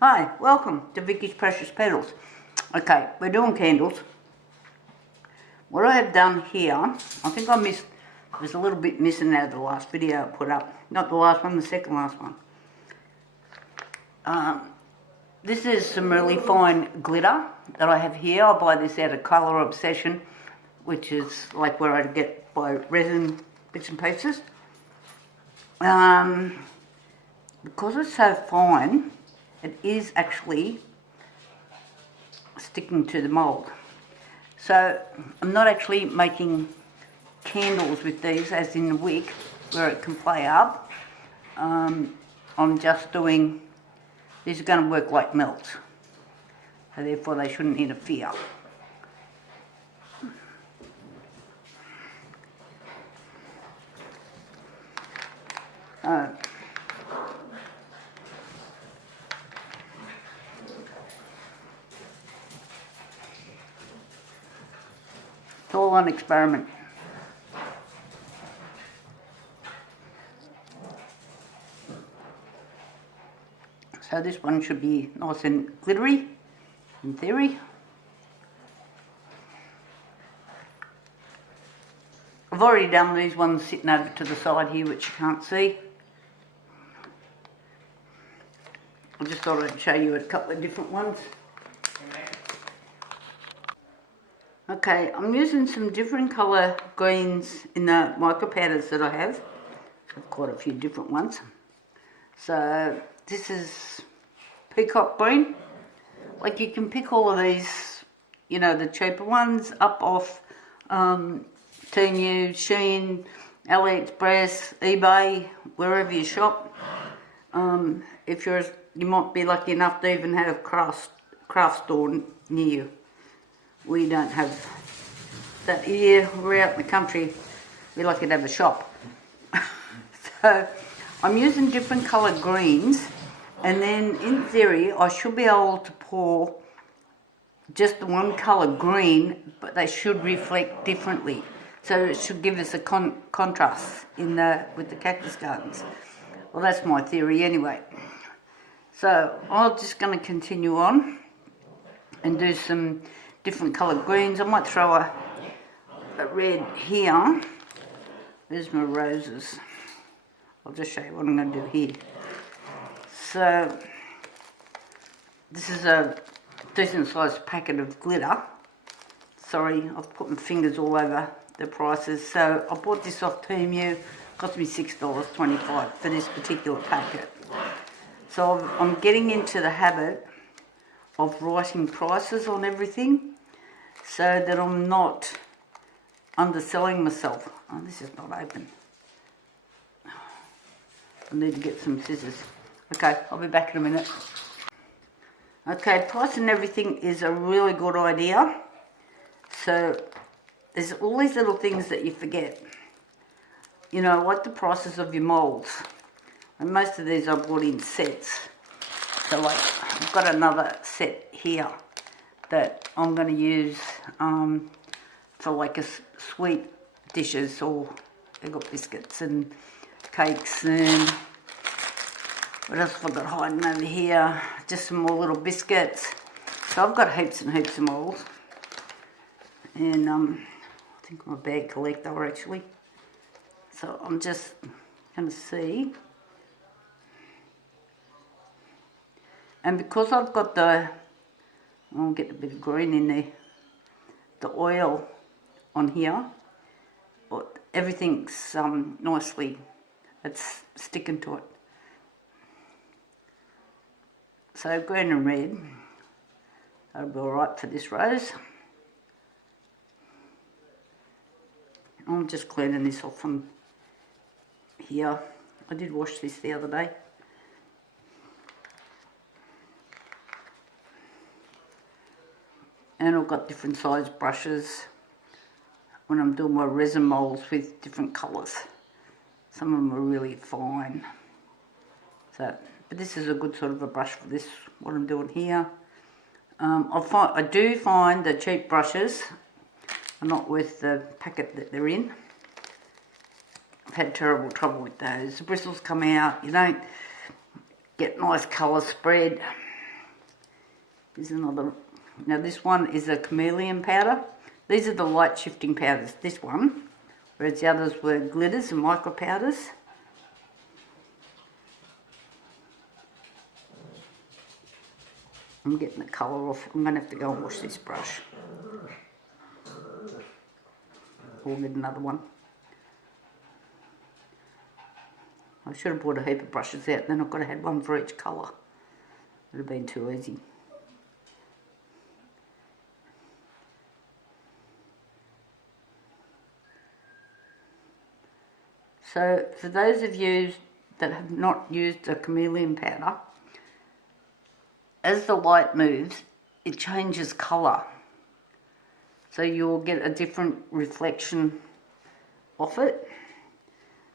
Hi, welcome to Vicky's Precious Petals. Okay, we're doing candles. What I have done here, I think there's a little bit missing out of the last video I put up. Not the last one, the second last one. This is some really fine glitter that I have here. I buy this out of Colour Obsession, which is like where I get my resin bits and pieces. Because it's so fine, it is actually sticking to the mould. So I'm not actually making candles with these as in the wick where it can play up. I'm just doing, these are going to work like melts, so therefore they shouldn't interfere. It's all an experiment. So this one should be nice and glittery, in theory. I've already done these ones sitting over to the side here, which you can't see. I just thought I'd show you a couple of different ones. Okay, I'm using some different colour greens in the mica powders that I have. I've quite a few different ones. So this is peacock green. Like you can pick all of these, you know, the cheaper ones up off Temu, Sheen, AliExpress, eBay, wherever you shop. If you might be lucky enough to even have a craft store near you. We don't have that here. We're out in the country. We're lucky to have a shop. So I'm using different coloured greens, and then in theory I should be able to pour just the one colour green, but they should reflect differently. So it should give us a contrast with the cactus gardens. Well, that's my theory anyway. So I'm just going to continue on and do some different coloured greens. I might throw a red here. There's my roses. I'll just show you what I'm going to do here. So this is a decent sized packet of glitter. Sorry, I've put my fingers all over the prices. So I bought this off Temu. Cost me $6.25 for this particular packet. So I'm getting into the habit of writing prices on everything so that I'm not underselling myself. Oh, this is not open. I need to get some scissors. Okay, I'll be back in a minute. Okay, pricing everything is a really good idea. So there's all these little things that you forget. You know, like the prices of your moulds. And most of these I bought in sets. So like, I've got another set here that I'm going to use for like a sweet dishes, or they've got biscuits and cakes, and what else have I got hiding over here? Just some more little biscuits. So I've got heaps and heaps of moulds. And I think I'm a bag collector actually. So I'm just going to see. And because I've got I'll get a bit of green in there, the oil on here, but everything's nicely, it's sticking to it. So green and red, that'll be alright for this rose. I'm just cleaning this off from here. I did wash this the other day. And I've got different size brushes when I'm doing my resin moulds with different colours. Some of them are really fine. So, but this is a good sort of a brush for this, what I'm doing here. I do find the cheap brushes are not worth the packet that they're in. I've had terrible trouble with those. The bristles come out, you don't get nice colour spread. There's another. Now this one is a chameleon powder. These are the light shifting powders, this one. Whereas the others were glitters and micro powders. I'm getting the colour off. I'm going to have to go and wash this brush. We'll get another one. I should have brought a heap of brushes out, then I've got to have one for each colour. It would have been too easy. So for those of you that have not used a chameleon powder, as the light moves, it changes colour. So you'll get a different reflection of it.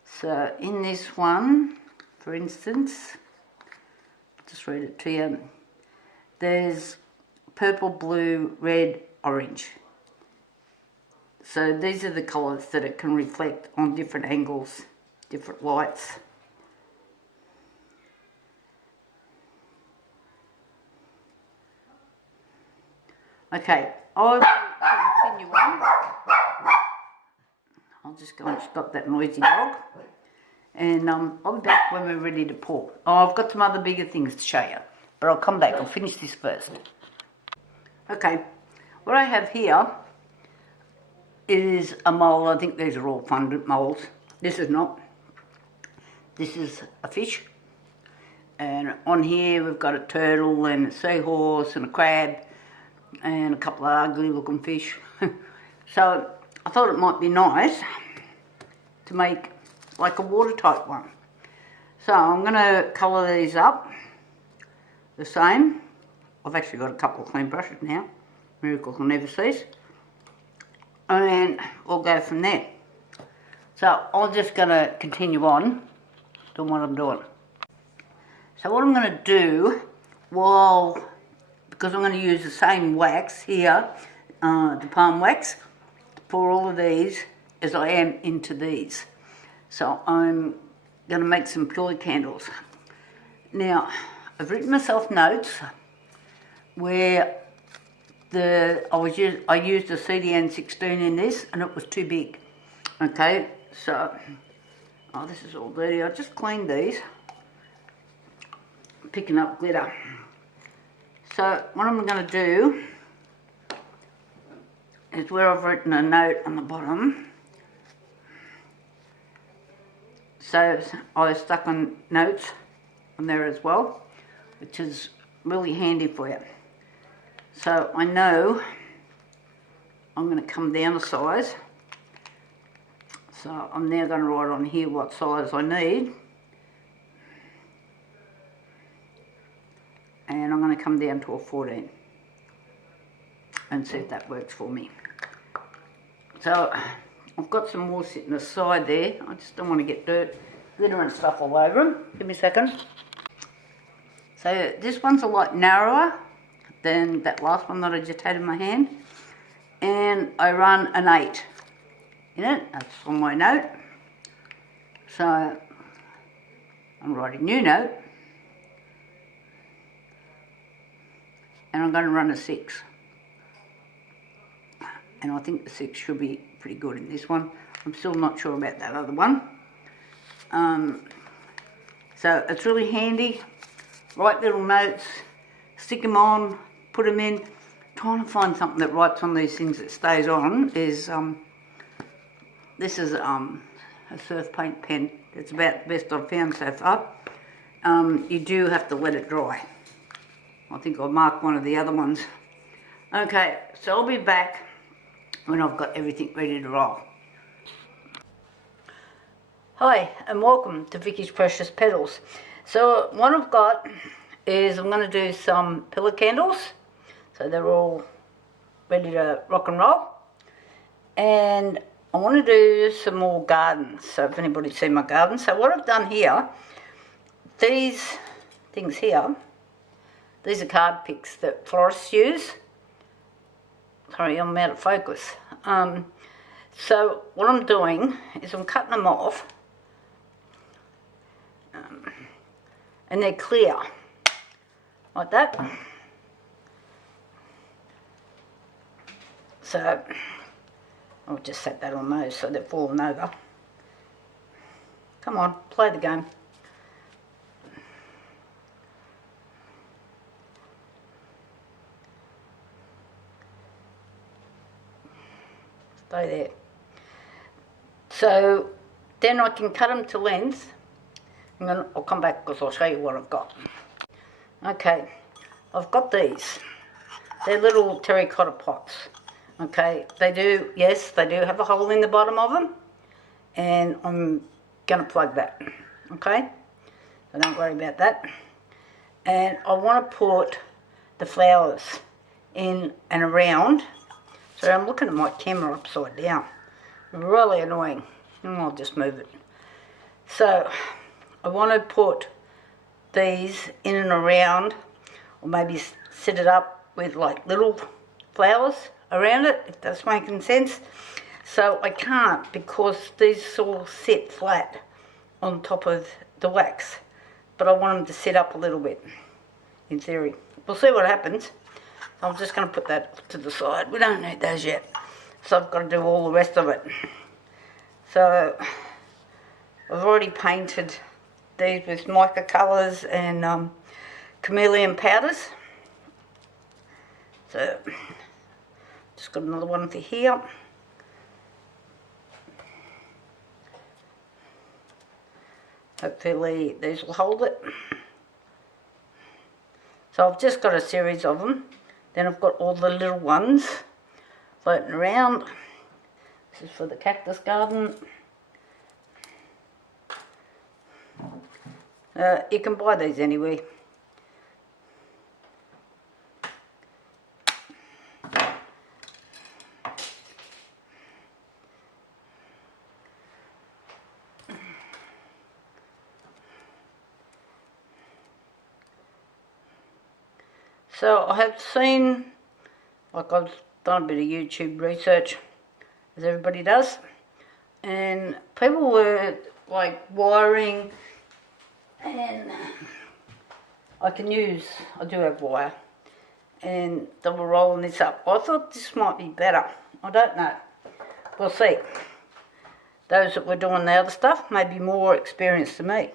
So in this one, for instance, I'll just read it to you. There's purple, blue, red, orange. So these are the colours that it can reflect on different angles, different lights. Okay, I'll continue on. I'll just go and stop that noisy dog. And I'll be back when we're ready to pour. Oh, I've got some other bigger things to show you, but I'll come back. I'll finish this first. Okay, what I have here is a mould. I think these are all fondant moulds. This is not. This is a fish. And on here we've got a turtle and a seahorse and a crab and a couple of ugly looking fish. So I thought it might be nice to make like a watertight one. So I'm going to colour these up the same. I've actually got a couple of clean brushes now. Miracle can never cease. And we'll go from there. So I'm just going to continue on doing what I'm doing. So what I'm going to do, because I'm going to use the same wax here, the palm wax, to pour all of these as I am into these. So I'm going to make some purely candles. Now, I've written myself notes where I used a CDN 16 in this and it was too big. Okay, so, oh, this is all dirty. I just cleaned these. I'm picking up glitter. So what I'm going to do is where I've written a note on the bottom. So I stuck on notes on there as well, which is really handy for you. So I know I'm going to come down a size. So I'm now going to write on here what size I need. And I'm going to come down to a 14 and see if that works for me. So I've got some more sitting aside there. I just don't want to get dirt, glitter and stuff all over them. Give me a second. So this one's a lot narrower than that last one that I just had in my hand. And I run an 8 in it. That's on my note. So I'm writing a new note. And I'm going to run a 6. And I think the 6 should be pretty good in this one. I'm still not sure about that other one. So it's really handy. Write little notes, stick them on, put them in. Trying to find something that writes on these things that stays on is, this is a surf paint pen. It's about the best I've found so far. You do have to let it dry. I think I'll mark one of the other ones. Okay, so I'll be back when I've got everything ready to roll. Hi, and welcome to Vicky's Precious Petals. So what I've got is I'm going to do some pillar candles. So they're all ready to rock and roll. And I want to do some more gardens. So if anybody's seen my garden. So what I've done here, these things here, these are card picks that florists use. Sorry, I'm out of focus. So what I'm doing is I'm cutting them off. And they're clear, like that. So I'll just set that on those so they're falling over. Come on, play the game. Stay there. So then I can cut them to length. I'll come back because I'll show you what I've got. Okay, I've got these. They're little terracotta pots. Okay, yes, they do have a hole in the bottom of them. And I'm going to plug that. Okay, so don't worry about that. And I want to put the flowers in and around. So I'm looking at my camera upside down. Really annoying. And I'll just move it. So I want to put these in and around, or maybe set it up with like little flowers around it, if that's making sense. So I can't, because these all sit flat on top of the wax, but I want them to sit up a little bit, in theory. We'll see what happens. I'm just going to put that to the side. We don't need those yet, so I've got to do all the rest of it. So I've already painted these with mica colours and chameleon powders. So just got another one for here. Hopefully these will hold it. So I've just got a series of them. Then I've got all the little ones floating around. This is for the cactus garden. You can buy these anywhere. So I have seen, like I've done a bit of YouTube research, as everybody does, and people were like wiring, and I do have wire, and they were rolling this up. I thought this might be better. I don't know. We'll see. Those that were doing the other stuff may be more experienced than me.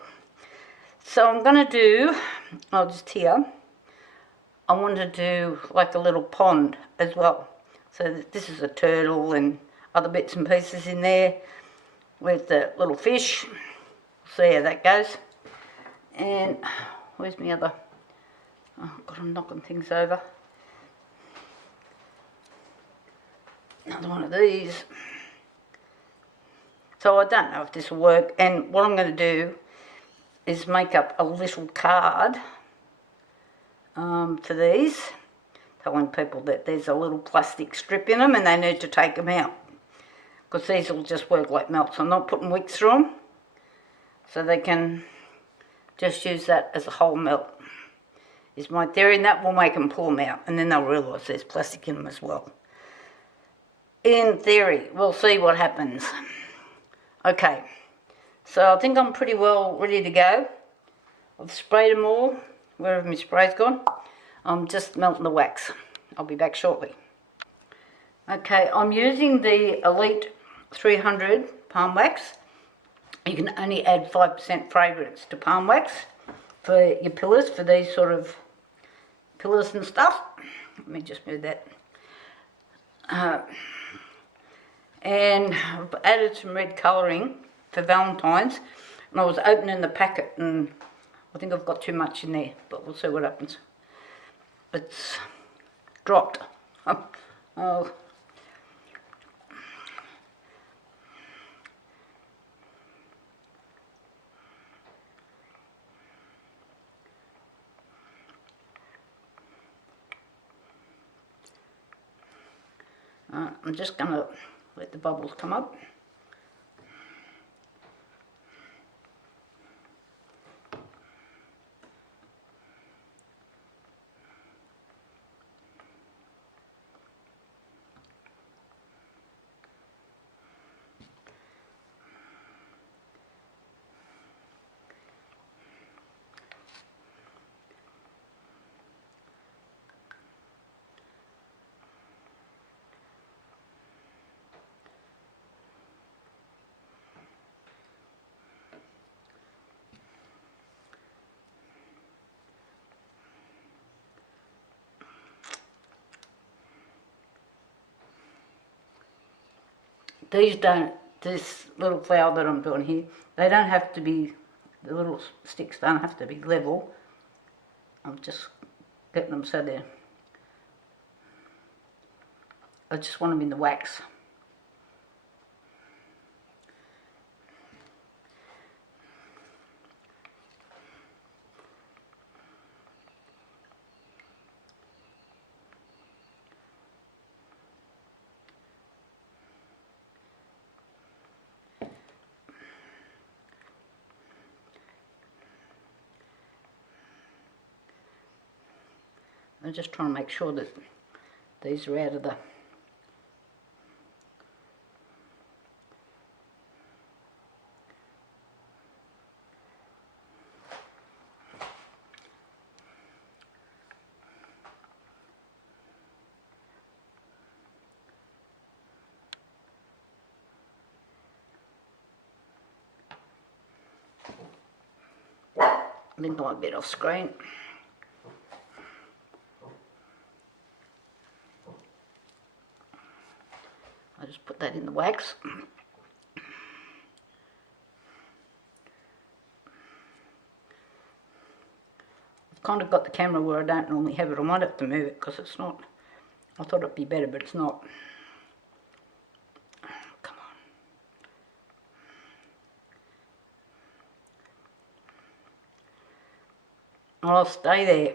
So I'm going to do, I want to do like a little pond as well. So this is a turtle and other bits and pieces in there with the little fish. See how that goes. And where's my other? Oh God, I'm knocking things over. Another one of these. So I don't know if this will work. And what I'm going to do is make up a little card for these, telling people that there's a little plastic strip in them and they need to take them out, because these will just work like melt. So I'm not putting wicks through them, so they can just use that as a whole melt, is my theory, and that will make them pull them out, and then they'll realise there's plastic in them as well. In theory, we'll see what happens. Okay, so I think I'm pretty well ready to go. I've sprayed them all. Wherever my spray's gone, I'm just melting the wax. I'll be back shortly. Okay, I'm using the Elite 300 palm wax. You can only add 5% fragrance to palm wax for your pillars, for these sort of pillars and stuff. Let me just move that. And I've added some red colouring for Valentine's, and I was opening the packet and I think I've got too much in there, but we'll see what happens. It's dropped. Oh. I'm just going to let the bubbles come up. this little flower that I'm doing here, they don't have to be, the little sticks don't have to be level. I'm just getting them so they're, I just want them in the wax. I'm just trying to make sure that these are out of the I think I might be off screen. I just put that in the wax. I've kind of got the camera where I don't normally have it. I might have to move it because it's not, I thought it'd be better, but it's not. Come on. I'll stay there.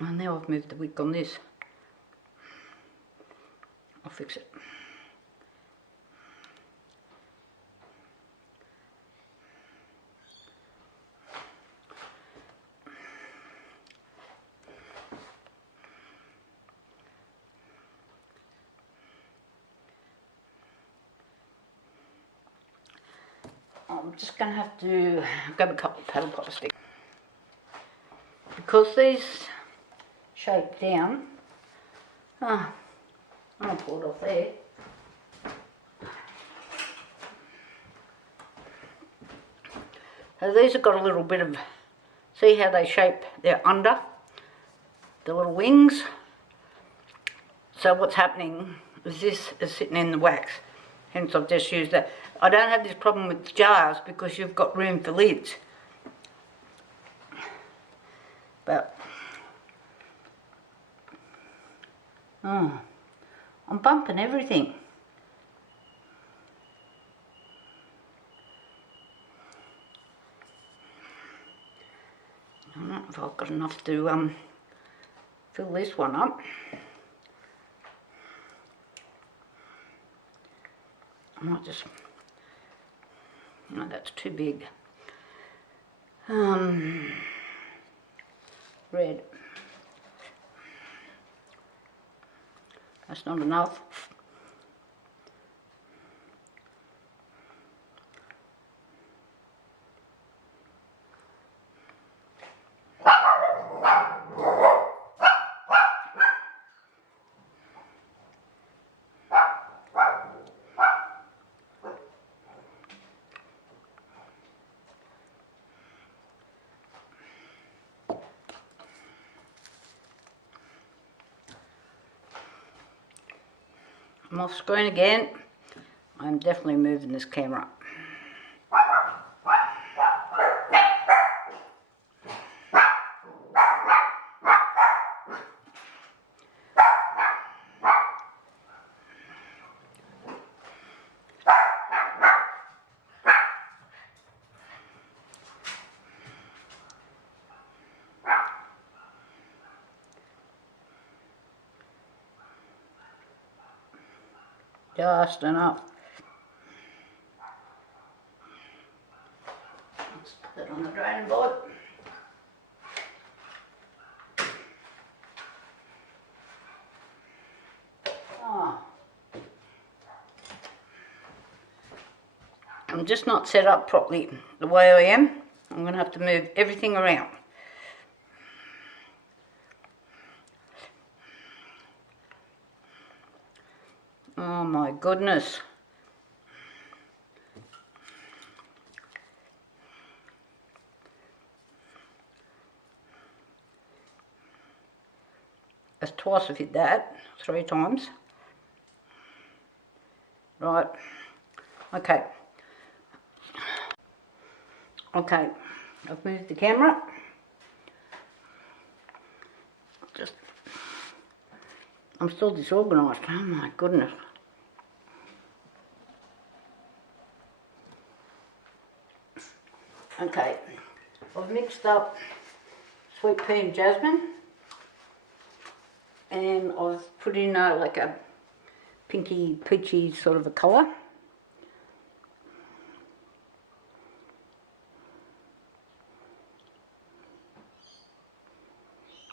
And now I've moved the wick on this. I'll fix it. I'm just going to have to grab a couple of paddle popper sticks. Because these shape down, I'm going to pull it off there. So these have got a little bit of, see how they shape, they're under the little wings. So what's happening is this is sitting in the wax, hence I've just used that. I don't have this problem with jars because you've got room for lids. But, I'm bumping everything. I don't know if I've got enough to fill this one up. I might just, no, that's too big. Red. That's not enough. I'm off screen again. I'm definitely moving this camera. Just enough. Let's put that on the draining board. I'm just not set up properly the way I am. I'm going to have to move everything around. Oh my goodness. That's twice I've hit that, 3 times. Right. Okay. Okay. I've moved the camera. I'm still disorganised. Oh my goodness. Okay. I've mixed up sweet pea and jasmine. And I've put in like a pinky peachy sort of a colour.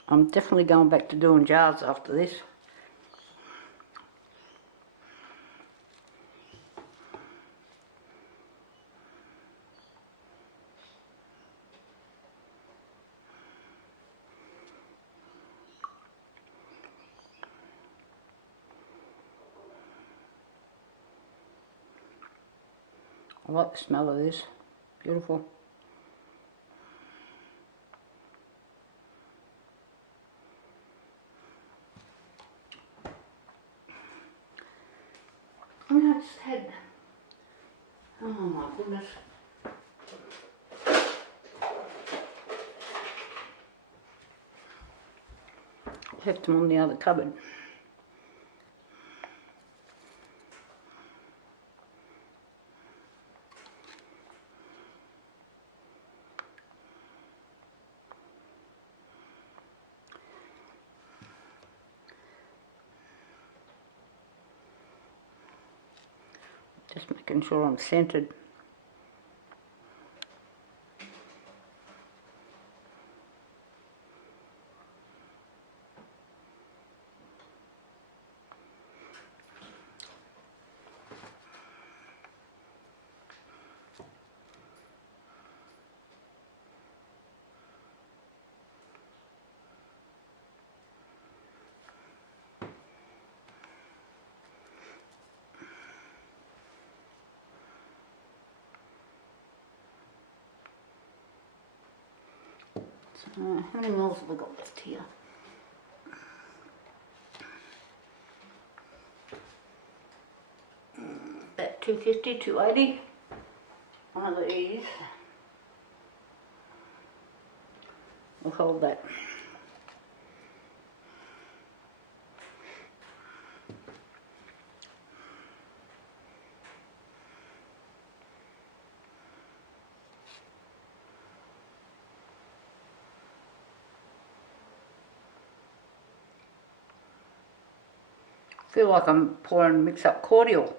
I'm definitely going back to doing jars after this. I like the smell of this. Beautiful. I just had, oh my goodness. Left them on the other cupboard. Just making sure I'm centered. How many mils have I got left here? About 250, 280. One of these. We'll hold that. I feel like I'm pouring mix up cordial.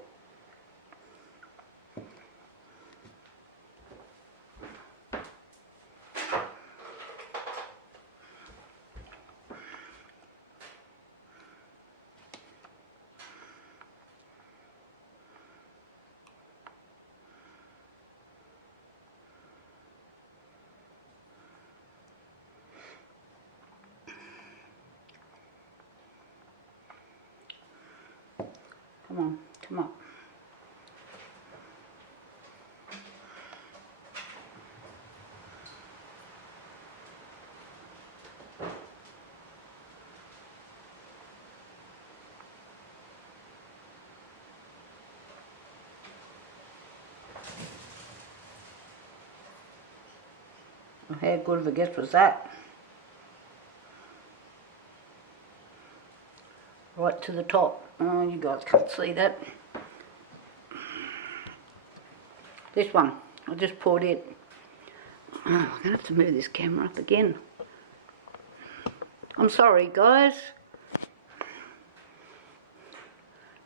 Come on, come on. How good of a guess was that? Right to the top. Oh, you guys can't see that. This one, I just poured it. Oh, I'm going to have to move this camera up again. I'm sorry, guys.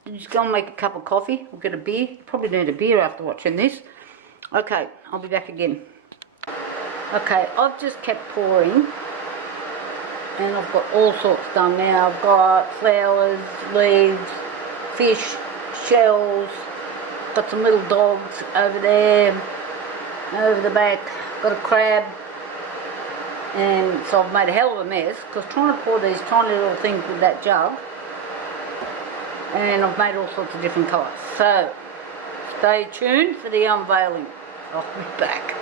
Did you just go and make a cup of coffee or get a beer? You probably need a beer after watching this. Okay, I'll be back again. Okay, I've just kept pouring. And I've got all sorts done now. I've got flowers, leaves, fish, shells, got some little dogs over there, over the back, got a crab, and so I've made a hell of a mess because trying to pour these tiny little things with that jar, and I've made all sorts of different colours. So stay tuned for the unveiling. I'll be back.